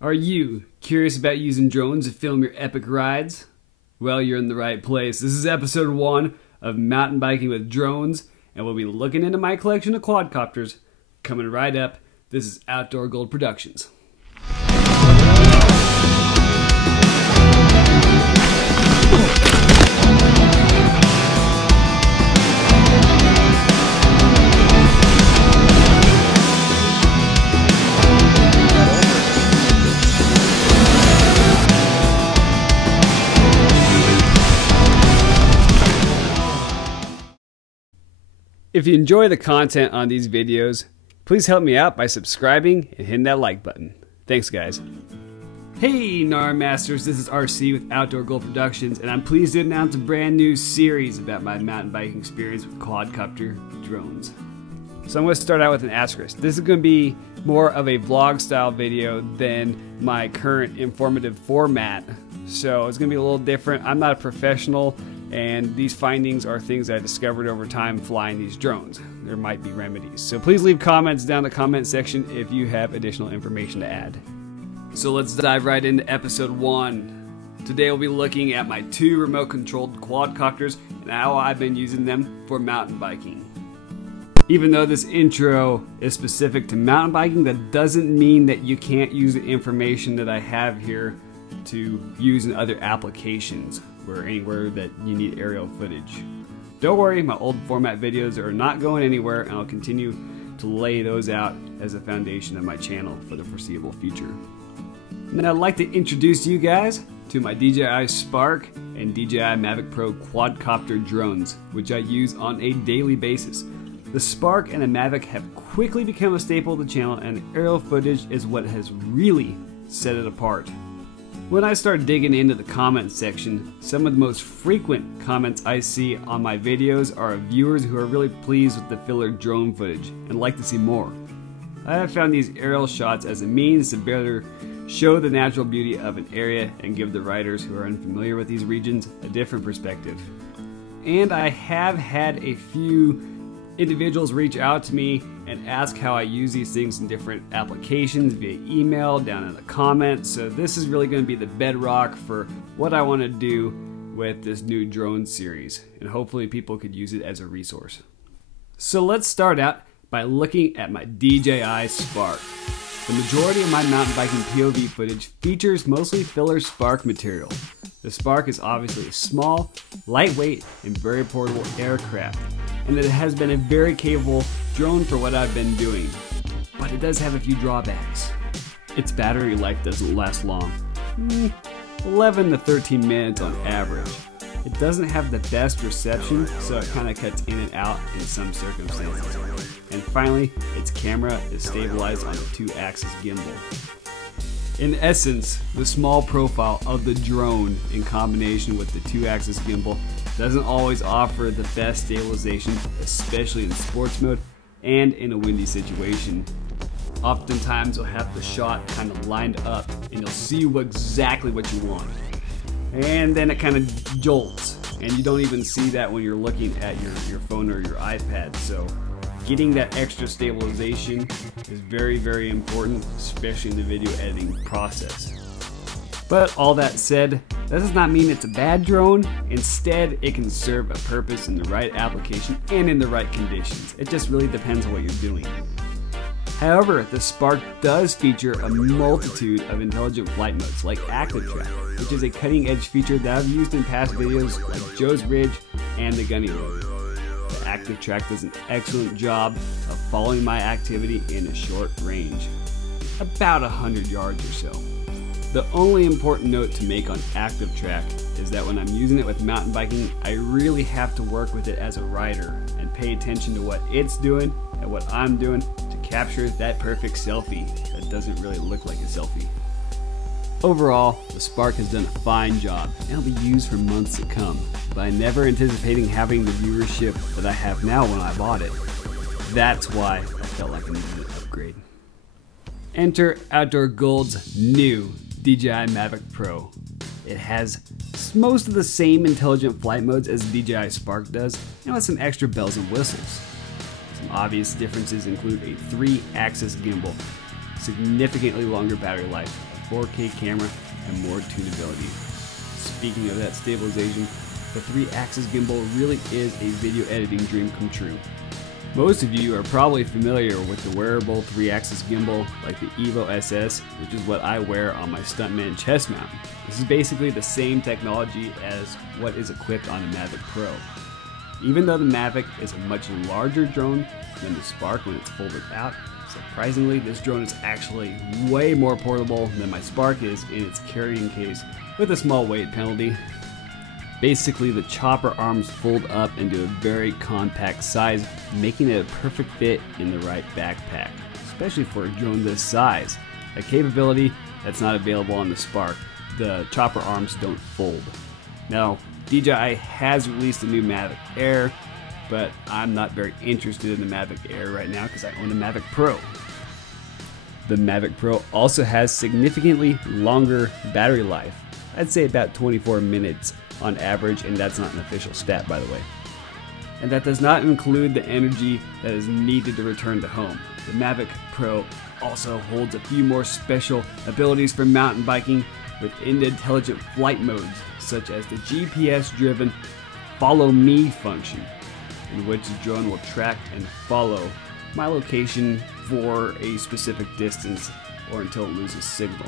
Are you curious about using drones to film your epic rides? Well, you're in the right place. This is episode 1 of Mountain Biking with Drones, and we'll be looking into my collection of quadcopters. Coming right up, this is Outdoor Gold Productions. If you enjoy the content on these videos, please help me out by subscribing and hitting that like button. Thanks, guys. Hey, NAR Masters, this is RC with Outdoor Gold Productions, and I'm pleased to announce a brand new series about my mountain biking experience with quadcopter drones. So I'm going to start out with an asterisk. This is going to be more of a vlog style video than my current informative format. So it's going to be a little different. I'm not a professional, and these findings are things I discovered over time flying these drones. There might be remedies. So please leave comments down in the comment section if you have additional information to add. So let's dive right into episode 1. Today we'll be looking at my 2 remote controlled quadcopters and how I've been using them for mountain biking. Even though this intro is specific to mountain biking, that doesn't mean that you can't use the information that I have here to use in other applications or anywhere that you need aerial footage. Don't worry, my old format videos are not going anywhere, and I'll continue to lay those out as a foundation of my channel for the foreseeable future. And then I'd like to introduce you guys to my DJI Spark and DJI Mavic Pro quadcopter drones, which I use on a daily basis. The Spark and the Mavic have quickly become a staple of the channel, and aerial footage is what has really set it apart. When I start digging into the comments section, some of the most frequent comments I see on my videos are of viewers who are really pleased with the filler drone footage and like to see more. I have found these aerial shots as a means to better show the natural beauty of an area and give the riders who are unfamiliar with these regions a different perspective. And I have had a few individuals reach out to me and ask how I use these things in different applications via email down in the comments. So this is really going to be the bedrock for what I want to do with this new drone series, and hopefully people could use it as a resource. So let's start out by looking at my DJI Spark. The majority of my mountain biking POV footage features mostly filler Spark material. The Spark is obviously a small, lightweight, and very portable aircraft, and it has been a very capable drone for what I've been doing. But it does have a few drawbacks. Its battery life doesn't last long, 11 to 13 minutes on average. It doesn't have the best reception, so it kind of cuts in and out in some circumstances. And finally, its camera is stabilized on a 2-axis gimbal. In essence, the small profile of the drone in combination with the 2-axis gimbal doesn't always offer the best stabilization, especially in sports mode and in a windy situation. Oftentimes you'll have the shot kind of lined up and you'll see exactly what you want. And then it kind of jolts, and you don't even see that when you're looking at your phone or your iPad. So getting that extra stabilization is very, very important, especially in the video editing process. But all that said, that does not mean it's a bad drone. Instead, it can serve a purpose in the right application and in the right conditions. It just really depends on what you're doing. However, the Spark does feature a multitude of intelligent flight modes like Active Track, which is a cutting edge feature that I've used in past videos like Joe's Ridge and the Gunny Load. The Active Track does an excellent job of following my activity in a short range, about 100 yards or so. The only important note to make on Active Track is that when I'm using it with mountain biking, I really have to work with it as a rider and pay attention to what it's doing and what I'm doing to capture that perfect selfie that doesn't really look like a selfie. Overall, the Spark has done a fine job and it'll be used for months to come, but I never anticipating having the viewership that I have now when I bought it. That's why I felt like I needed an upgrade. Enter Outdoor Gold's new DJI Mavic Pro. It has most of the same intelligent flight modes as DJI Spark does, and with some extra bells and whistles. Some obvious differences include a 3-axis gimbal, significantly longer battery life, 4K camera and more tunability. Speaking of that stabilization, the 3-axis gimbal really is a video editing dream come true. Most of you are probably familiar with the wearable 3-axis gimbal like the Evo SS, which is what I wear on my Stuntman chest mount. This is basically the same technology as what is equipped on the Mavic Pro. Even though the Mavic is a much larger drone than the Spark when it's folded out, surprisingly this drone is actually way more portable than my Spark is in its carrying case with a small weight penalty. Basically, the chopper arms fold up into a very compact size, making it a perfect fit in the right backpack, especially for a drone this size, a capability that's not available on the Spark. The chopper arms don't fold. Now, DJI has released a new Mavic Air, but I'm not very interested in the Mavic Air right now because I own a Mavic Pro. The Mavic Pro also has significantly longer battery life. I'd say about 24 minutes on average, and that's not an official stat, by the way. And that does not include the energy that is needed to return to home. The Mavic Pro also holds a few more special abilities for mountain biking within the intelligent flight modes, such as the GPS-driven Follow Me function, in which the drone will track and follow my location for a specific distance or until it loses signal.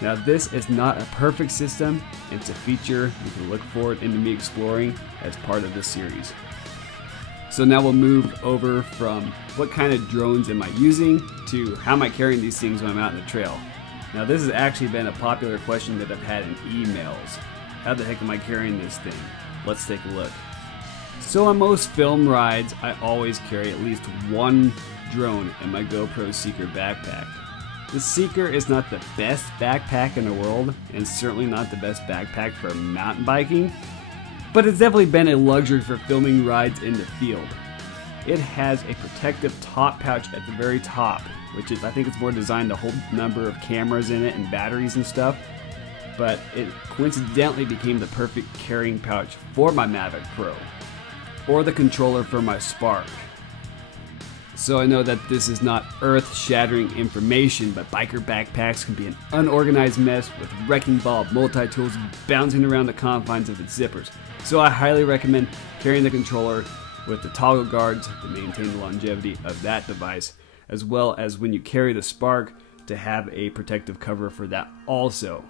Now, this is not a perfect system. It's a feature you can look forward into me exploring as part of this series. So now we'll move over from what kind of drones am I using to how am I carrying these things when I'm out in the trail. Now, this has actually been a popular question that I've had in emails. How the heck am I carrying this thing? Let's take a look. So on most film rides, I always carry at least one drone in my GoPro Seeker backpack. The Seeker is not the best backpack in the world, and certainly not the best backpack for mountain biking, but it's definitely been a luxury for filming rides in the field. It has a protective top pouch at the very top, which is, I think it's more designed to hold a number of cameras in it and batteries and stuff, but it coincidentally became the perfect carrying pouch for my Mavic Pro, or the controller for my Spark. So I know that this is not earth-shattering information, but biker backpacks can be an unorganized mess with wrecking ball multi-tools bouncing around the confines of its zippers. So I highly recommend carrying the controller with the toggle guards to maintain the longevity of that device, as well as when you carry the Spark to have a protective cover for that also.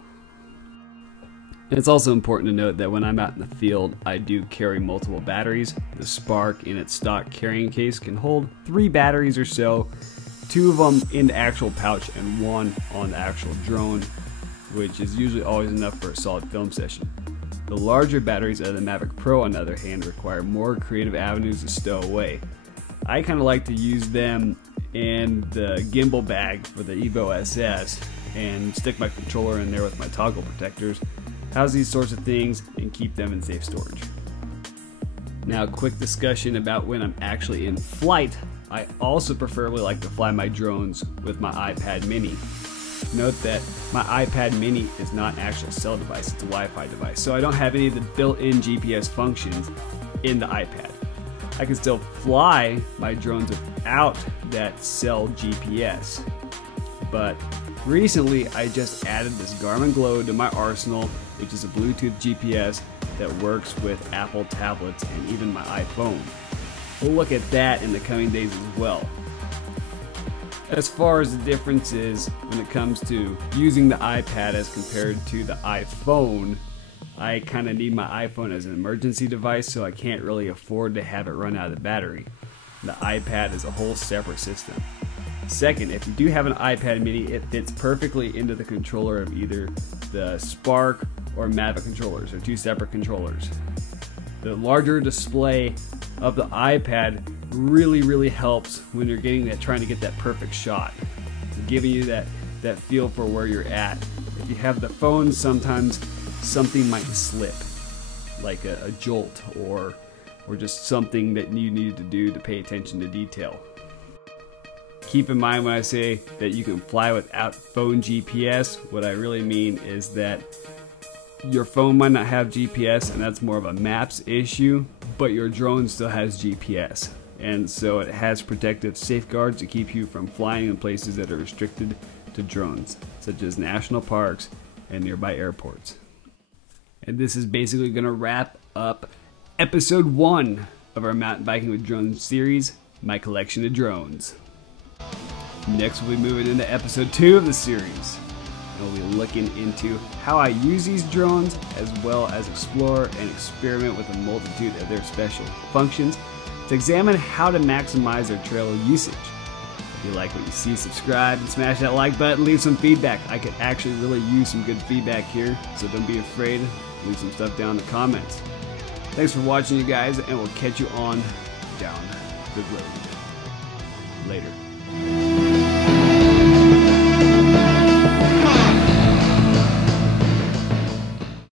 And it's also important to note that when I'm out in the field, I do carry multiple batteries. The Spark in its stock carrying case can hold 3 batteries or so, 2 of them in the actual pouch and 1 on the actual drone, which is usually always enough for a solid film session. The larger batteries of the Mavic Pro, on the other hand, require more creative avenues to stow away. I kind of like to use them in the gimbal bag for the Evo SS and stick my controller in there with my toggle protectors, house these sorts of things, and keep them in safe storage. Now, a quick discussion about when I'm actually in flight. I also preferably like to fly my drones with my iPad mini. Note that my iPad mini is not an actual cell device, it's a Wi-Fi device, so I don't have any of the built-in GPS functions in the iPad. I can still fly my drones without that cell GPS, but recently I just added this Garmin Glow to my arsenal, which is a Bluetooth GPS that works with Apple tablets and even my iPhone. We'll look at that in the coming days as well. As far as the differences when it comes to using the iPad as compared to the iPhone, I kind of need my iPhone as an emergency device, so I can't really afford to have it run out of the battery. The iPad is a whole separate system. Second, if you do have an iPad mini, it fits perfectly into the controller of either the Spark or Mavic controllers. They're 2 separate controllers. The larger display of the iPad really helps when you're trying to get that perfect shot, giving you that feel for where you're at. If you have the phone, sometimes something might slip, like a jolt or just something that you needed to do to pay attention to detail. Keep in mind when I say that you can fly without phone GPS, what I really mean is that your phone might not have GPS, and that's more of a maps issue, but your drone still has GPS. And so it has protective safeguards to keep you from flying in places that are restricted to drones, such as national parks and nearby airports. And this is basically going to wrap up episode 1 of our mountain biking with drones series, my collection of drones. Next we'll be moving into episode 2 of the series. And we'll be looking into how I use these drones, as well as explore and experiment with a multitude of their special functions to examine how to maximize their trail usage. If you like what you see, subscribe and smash that like button, leave some feedback. I could actually really use some good feedback here, so don't be afraid, leave some stuff down in the comments. Thanks for watching, you guys, and we'll catch you on down the road. Later.